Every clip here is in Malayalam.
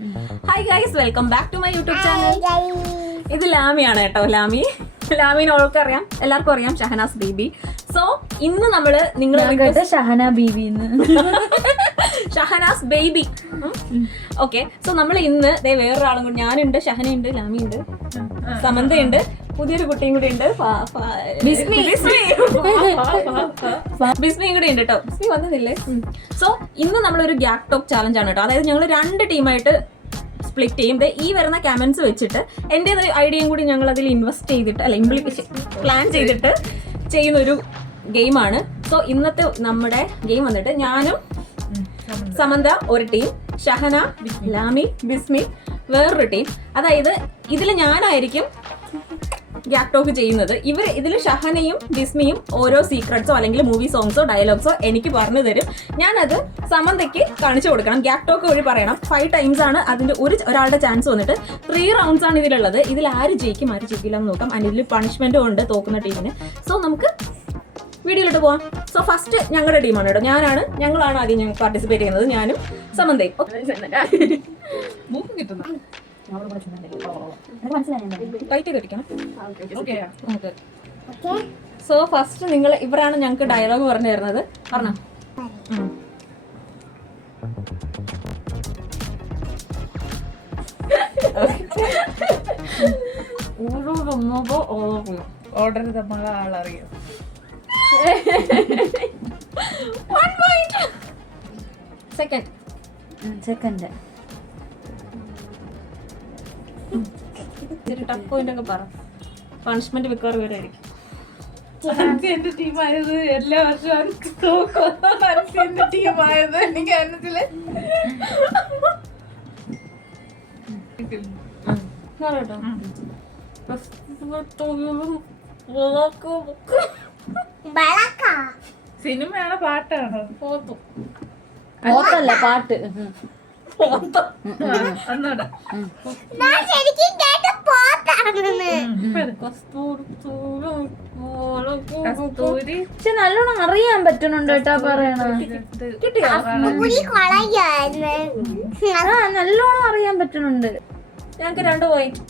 Hi guys, welcome back to my YouTube channel. ഇത് ലാമിയാണ് കേട്ടോ. ലാമീനെ ഓൾക്കറിയാം, എല്ലാവർക്കും അറിയാം, ഷഹനാസ് ബേബി. സോ ഇന്ന് നമ്മള് ഷഹന ബീബി ഷഹനാസ് ബേബി. ഓക്കെ, സോ നമ്മൾ ഇന്ന് വേറൊരാളും കൂടി, ഞാനുണ്ട്, ഷഹനയുണ്ട്, ലാമിയുണ്ട്, സമന്തയുണ്ട്, പുതിയൊരു കുട്ടിയും കൂടി ഉണ്ട്, ബിസ്മിയും കൂടി ഉണ്ട് കേട്ടോ. ബിസ്മി വന്നതില്ലേ? സോ ഇന്ന് നമ്മളൊരു ഗ്യാപ് ടോക്ക് ചാലഞ്ച് ആണ് കേട്ടോ. അതായത് ഞങ്ങൾ 2 ടീമായിട്ട് സ്പ്ലിറ്റ് ചെയ്യും. ഈ വരുന്ന കമന്റ്സ് വെച്ചിട്ട് എൻ്റെ ഐഡിയയും കൂടി ഞങ്ങൾ അതിൽ ഇൻവെസ്റ്റ് ചെയ്തിട്ട് പ്ലാൻ ചെയ്തിട്ട് ചെയ്യുന്നൊരു ഗെയിമാണ്. സോ ഇന്നത്തെ നമ്മുടെ ഗെയിം വന്നിട്ട് ഞാനും സമന്ത ഒരു ടീം, ഷഹന, ലാമി, ബിസ്മി വേറൊരു ടീം. അതായത് ഇതിൽ ഞാനായിരിക്കും ഗ്യാപ് ടോക്ക് ചെയ്യുന്നത്. ഇതിൽ ഷഹനയും ബിസ്മിയും ഓരോ സീക്രട്സോ അല്ലെങ്കിൽ മൂവി സോങ്സോ ഡയലോഗ്സോ എനിക്ക് പറഞ്ഞു തരും. ഞാനത് സമന്തയ്ക്ക് കാണിച്ചു കൊടുക്കണം. ഗ്യാപ് ടോക്ക് വഴി പറയണം. 5 ടൈംസ് ആണ് അതിന്റെ ഒരാളുടെ ചാൻസ് വന്നിട്ട്. 3 റൗണ്ട്സ് ആണ് ഇതിലുള്ളത്. ഇതിൽ ആര് ജയിക്കും ആര് ജയിക്കില്ല എന്ന് നോക്കാം. അതിൽ പണിഷ്മെന്റും ഉണ്ട് തോക്കുന്ന ടീമിന്. സോ നമുക്ക് വീഡിയോയിലോട്ട് പോവാം. സോ ഫസ്റ്റ് ഞങ്ങളുടെ ടീമാണ് കേട്ടോ. ഞങ്ങളാണ് ആദ്യം ഞങ്ങൾ പാർട്ടിസിപ്പേറ്റ് ചെയ്യുന്നത്, ഞാനും സമന്തയും. സോ ഫസ്റ്റ് ഇവരാണ് ഞങ്ങൾക്ക് ഡയലോഗ് പറഞ്ഞു തരുന്നത്. പറഞ്ഞോ. ഓർഡർ നമ്മളെ ആളറിയാം. സെക്കൻഡ് ടഫ് പോയിന്റ് ഒക്കെ പറ. പണിഷ്മെന്റ് മിക്കവാറും വരായിരിക്കും. എന്റെ ടീമായത് എല്ലാ വർഷവും എന്റെ ടീമായത് എനിക്ക് അതിനത്തില് സിനിമയാണോ പാട്ടാണോ? പോത്തല്ല, പാട്ട്. നല്ലോണം അറിയാൻ പറ്റുന്നുണ്ട് കേട്ടാ പറയണ. നല്ലോണം അറിയാൻ പറ്റുന്നുണ്ട്. ഞങ്ങക്ക് 2 പോയിന്റ്.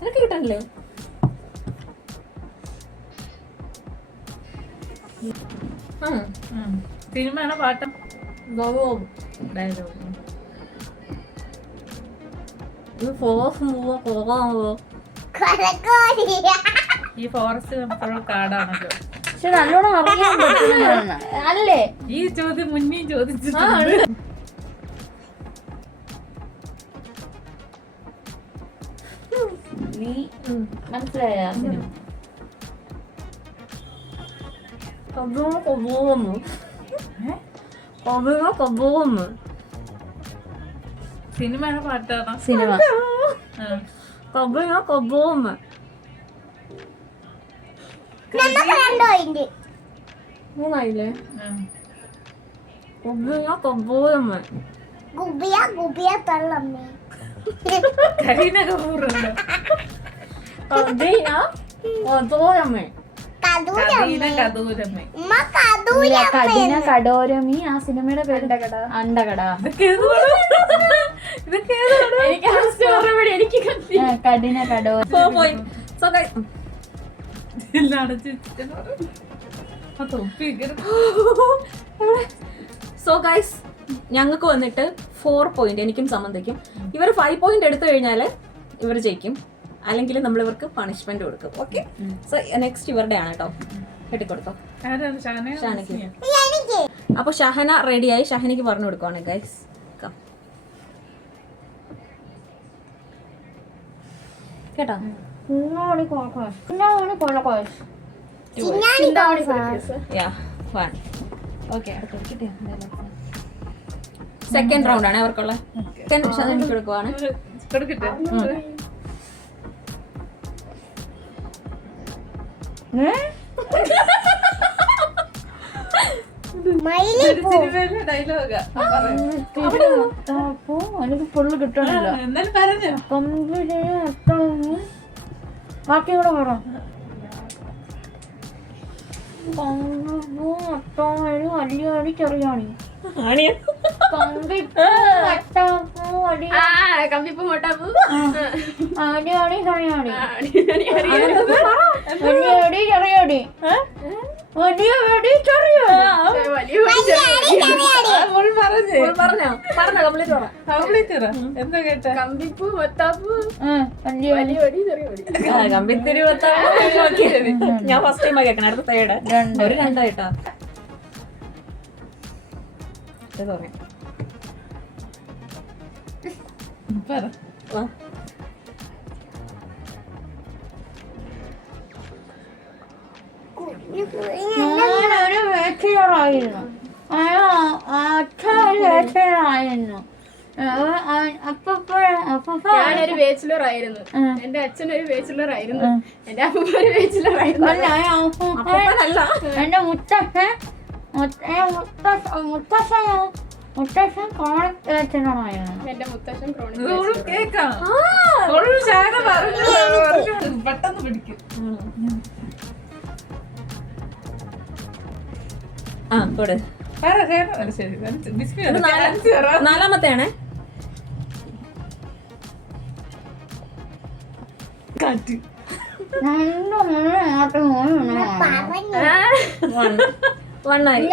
നിനക്ക് കിട്ടണ്ടല്ലേ? സിനിമയാണോ പാട്ടം? ഈ ഫോറസ്റ്റ് കാടാണല്ലോ. പക്ഷെ നല്ലോണം അറിയാൻ പറ്റുന്നതാണ് അല്ലേ? ഈ ചോദ്യം മുന്നേ ചോദിച്ചിട്ടുണ്ട്. നീ മനസ്സിലായ സിനിമയാണോ പാട്ടാണോ? സിനിമ. മൂന്നായില്ലേ? കരീന കപൂറുണ്ടോ? കടീന കടോരമി. ആ സിനിമയുടെ പേര് അണ്ടകട. കടീന കടോരമി. സോ ഗൈസ്, ഞങ്ങൾക്ക് വന്നിട്ട് 4 പോയിന്റ്, എനിക്കും സമന്തയ്ക്കും. ഇവർ 5 പോയിന്റ് എടുത്തു കഴിഞ്ഞാൽ ഇവർ ജയിക്കും, അല്ലെങ്കിൽ നമ്മൾ ഇവർക്ക് പണിഷ്മെന്റ് കൊടുക്കും. ഓക്കെ, സോ നെക്സ്റ്റ് ഇവരുടെ ആണ് കേട്ടോ. കെട്ടിക്കൊടുത്തോ. അപ്പൊ ഷഹന റെഡിയായി. ഷഹനയ്ക്ക് പറഞ്ഞു കൊടുക്കുവാണ് ഗൈസ്. കേട്ടോ? സെക്കൻഡ് റൗണ്ട് ആണ് അവർക്കുള്ള. കൊടുക്കുവാണ്. ഡയലോഗാ അപ്പൊ എനിക്ക് ഫുള്ള് കിട്ടണില്ല. എന്നാലും പറഞ്ഞു. ബാക്കി കൂടെ പറ. അട്ടാണി വലിയ അടി ചെറിയാണി കമ്പിപ്പൂ മൊട്ടാപ്പൂ അടിയാടി ചെറിയാണി വലിയ അടി ചെറിയാടി വലിയ അടി ചെറിയാടി എന്താ കേട്ട? കമ്പിപ്പൂ മൊത്താപ്പൂ വലിയ വലിയ ഒടി ചെറിയ ഒടി. കമ്പിത്തിരി ഞാൻ ഫസ്റ്റ് ടൈം കേൾക്കണം. അടുത്ത സൈഡ് ഒരു രണ്ടായിട്ടാ പറ. ഞാനൊരു വേട്ടയാറായിരുന്നു. അച്ഛൻ ഒരു വേട്ടയാറായിരുന്നു. ഞാനൊരു ബാച്ചിലർ ആയിരുന്നു. എന്റെ അച്ഛൻ ഒരു ബാച്ചിലർ ആയിരുന്നു. എന്റെ അപ്പൂപ്പ ഒരു ബാച്ചിലർ ആയിരുന്നു. എന്റെ മുത്തശ്ശൻ ക്രോണിക് വേട്ടയാറായിരുന്നു. എന്റെ മുത്തശ്ശൻ ക്രോണിക് കേക്കാം. പെട്ടെന്ന് പിടിക്കും. ആ കൊടു. ശരി. നാലാമത്തെയാണേ. കാറ്റ്. വണ്ണായി.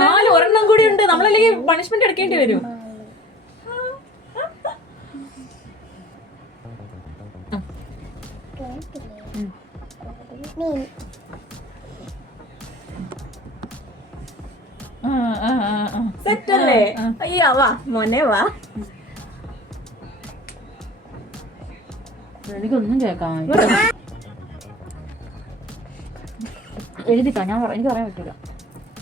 നാല് ഒരെണ്ണം കൂടി ഉണ്ട്. നമ്മളല്ലെങ്കിൽ പണിഷ്മെന്റ് എടുക്കേണ്ടി വരും. സെറ്റ് അല്ലേ? അയ്യോ വാ മോനെ വാ. എനിക്കൊന്നും കേൾക്കാൻ എഴുതിക്കാ. ഞാൻ എനിക്ക് പറയാൻ പറ്റില്ല.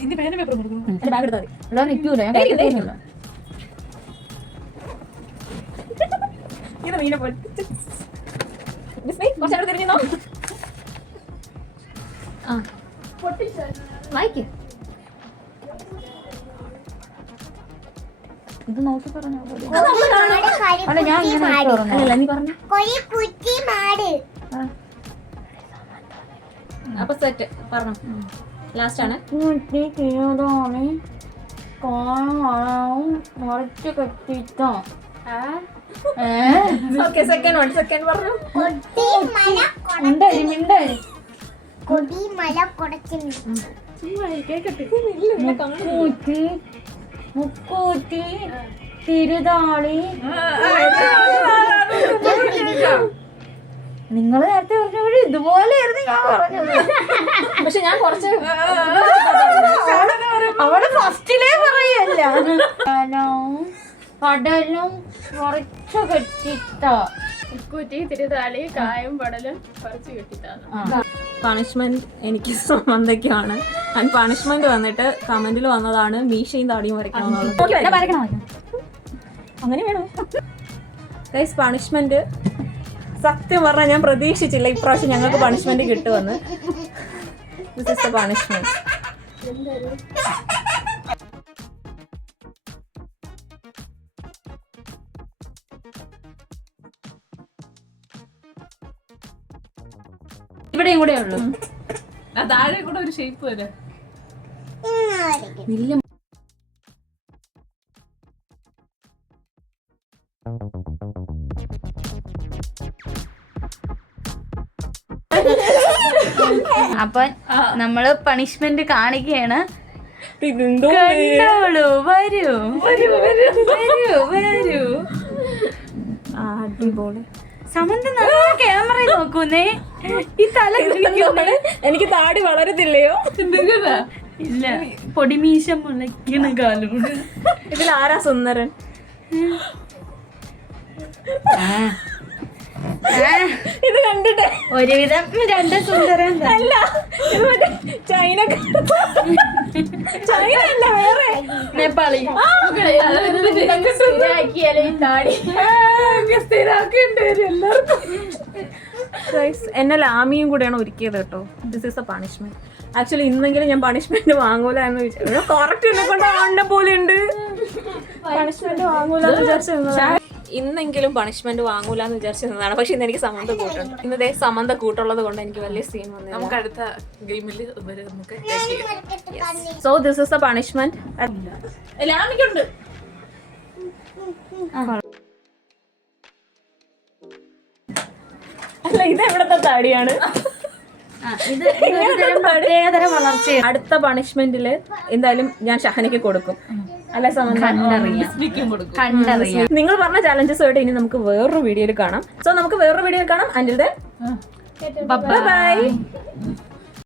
ഇനി പേന പേപ്പർ കൊടുക്കും. ബാഗ് എടുത്താൽ മതി. അല്ലാതെ നിൽക്കൂല. ഞാൻ കേൾക്കുന്നില്ല. ഇത് മീനെ കുറച്ചവിടെ തിരിഞ്ഞോ. ആ വായിക്ക്. ഇത് നോക്കി പറഞ്ഞോ. അല്ല ഞാൻ ഇങ്ങനെ അല്ലല്ല നീ പറഞ്ഞ. അപ്പൊ സെറ്റ് പറഞ്ഞോ. ലാസ്റ്റ് ആണ്. മറിച്ച് കെട്ടിട്ടോ. Okay second one. സെക്കൻഡ് പറഞ്ഞു. മുക്കൂറ്റി തിരുതാളി. നിങ്ങൾ നേരത്തെ പറഞ്ഞ ഇതുപോലെയായിരുന്നു ഞാൻ പറഞ്ഞത്. പക്ഷെ ഞാൻ കുറച്ച് അവിടെ ഫസ്റ്റിലേ പറയല്ല. കടലും കുറച്ച് കെട്ടിട്ട. ഉക്കൂറ്റി തിരുതാളി കായും പടലും പറിച്ചു കെട്ടിട്ടാണ്. പണിഷ്മെന്റ് എനിക്ക് എന്തൊക്കെയാണ്. ആൻഡ് പണിഷ്മെന്റ് വന്നിട്ട് കമന്റിൽ വന്നതാണ് മീശയും താടിയും വരയ്ക്കണമെന്നുള്ളത്. അങ്ങനെ വേണോ ഗൈസ്? പണിഷ്മെന്റ് സത്യം പറഞ്ഞാൽ ഞാൻ പ്രതീക്ഷിച്ചില്ല ഇപ്രാവശ്യം ഞങ്ങൾക്ക് പണിഷ്മെന്റ് കിട്ടുമെന്ന്. This is the punishment. ഇവിടെയും കൂടെ ഉള്ളു. താഴെ കൂടെ ഒരു ഷേപ്പ് വരെ. അപ്പൊ നമ്മള് പണിഷ്മെന്റ് കാണിക്കുകയാണ്. കണ്ടോളൂ. വരൂ വരൂ വരൂ വരൂ. അടിപൊളി. സമന്ത ക്യാമറ നോക്കുന്നേ. ഈ തല എനിക്ക് താടി വളരത്തില്ലയോ? ഇല്ല. പൊടിമീശ മുളയ്ക്കണ കാലം. ഇതിൽ ആരാ സുന്ദരൻ? ഇത് കണ്ടിട്ട് ഒരുവിധം രണ്ട് സുന്ദരൻ. അല്ല ഇത് മറ്റേ ചൈന. ചൈന അല്ല വേറെ നേപ്പാളി. സ്ഥിരാക്കിയാലേ ഈ താടി സ്ഥിരാക്കേണ്ടി വരും എല്ലാവർക്കും. എന്നെ ലാമിയും കൂടെയാണ് ഒരുക്കിയത് കേട്ടോ. This is a punishment. Actually ഇന്നെങ്കിലും ഞാൻ പണിഷ്മെന്റ് വാങ്ങൂല എന്ന് വിചാരിച്ചു. കറക്റ്റ് എന്നെ കൊണ്ട് ആണ്ട പോലെ ഉണ്ട്. പണിഷ്മെന്റ് വാങ്ങൂല എന്ന് വിചാരിച്ചു. ഇന്നെങ്കിലും പണിഷ്മെന്റ് വാങ്ങൂല എന്ന് വിചാരിച്ചിരുന്നതാണ്. പക്ഷെ ഇന്ന് എനിക്ക് സമന്ത കൂട്ടുണ്ട്. ഇന്നതേ സമന്ത കൂട്ടുള്ളത് കൊണ്ട് എനിക്ക് വലിയ സീൻ വന്നു. നമുക്ക് അടുത്ത ഗെയിമിൽ നമുക്ക് so this is a punishment. ലാമിക്കുണ്ട്. അല്ല ഇത് എവിടത്തെ താടിയാണ്. ഇത് ഒരു തരം പ്രത്യേകതരം വളർച്ചയാണ്. അടുത്ത പണിഷ്മെന്റില് എന്തായാലും ഞാൻ ഷഹനയ്ക്ക് കൊടുക്കും. അല്ല സമന്ത കണ്ടറിയാം. നിങ്ങൾ പറഞ്ഞ ചാലഞ്ചസ് ആയിട്ട് ഇനി നമുക്ക് വേറൊരു വീഡിയോയിൽ കാണാം. സോ നമുക്ക് വേറൊരു വീഡിയോയിൽ കാണാം. അൻറ്റിൽ ദെൻ ബൈ.